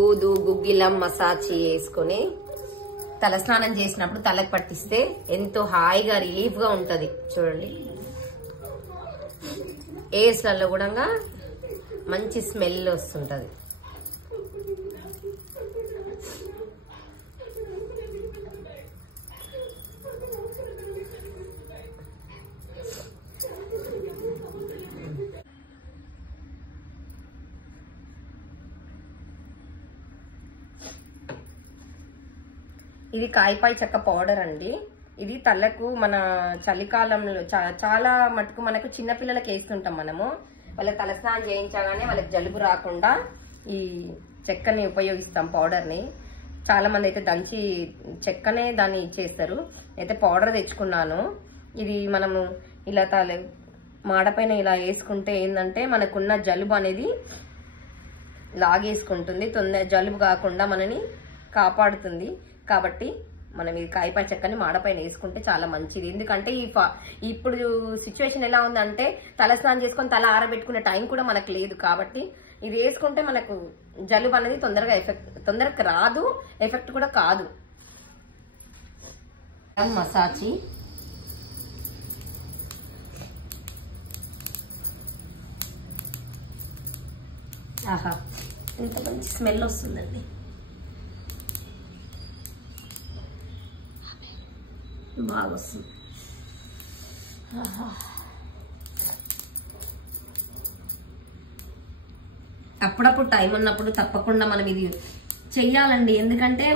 ఊదు గుగ్గిలం మసాజ్ వేసుకొని తలస్నానం చేసినప్పుడు తలకు పట్టిస్తే ఎంతో హాయిగా రిలీఫ్ గా ఉంటది. చూడండి ఏర్స్లలో కూడా మంచి స్మెల్ వస్తుంటది. ఇది కాయపాయ చెక్క పౌడర్ అండి. ఇది తలకు మన చలికాలంలో చాలా మటుకు మనకు చిన్నపిల్లలకి వేస్తుంటాం మనము. వాళ్ళకి తలస్నానం చేయించగానే వాళ్ళకి జలుబు రాకుండా ఈ చెక్కని ఉపయోగిస్తాం, పౌడర్ని. చాలా మంది అయితే దంచి చెక్కనే దాన్ని చేస్తారు. అయితే పౌడర్ తెచ్చుకున్నాను. ఇది మనము ఇలా మాడపైన ఇలా వేసుకుంటే ఏంటంటే మనకున్న జలుబు అనేది లాగేసుకుంటుంది, జలుబు కాకుండా మనని కాపాడుతుంది. కాబట్టి మనం ఈ కాయపాయ చెక్కని మాడపైన వేసుకుంటే చాలా మంచిది. ఎందుకంటే ఇప్పుడు సిచ్యువేషన్ ఎలా ఉందంటే తలస్నానం చేసుకొని తల ఆరబెట్టుకునే టైం కూడా మనకు లేదు. కాబట్టి ఇది వేసుకుంటే మనకు జలుబు అనేది తొందరగా రాదు, ఎఫెక్ట్ కూడా కాదు. మసాజ్ ఆహా ఎంత మంచి స్మెల్ వస్తుందండి. బాగా వస్తుంది. అప్పుడప్పుడు టైం ఉన్నప్పుడు తప్పకుండా మనం ఇది చెయ్యాలండి. ఎందుకంటే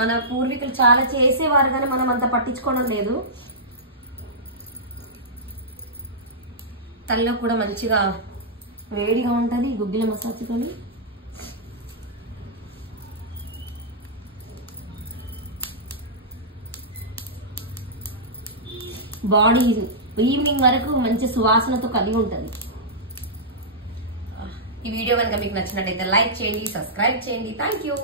మన పూర్వీకులు చాలా చేసేవారు కానీ మనం అంత పట్టించుకోవడం లేదు. తలలో కూడా మంచిగా వేడిగా ఉంటది గుగ్గిల మసాజ్ కానీ. బాడీ ఈవినింగ్ వరకు మంచి సువాసనతో కలిగి ఉంటుంది. ఈ వీడియో కనుక మీకు నచ్చినట్లయితే లైక్ చేయండి, సబ్స్క్రైబ్ చేయండి. Thank you.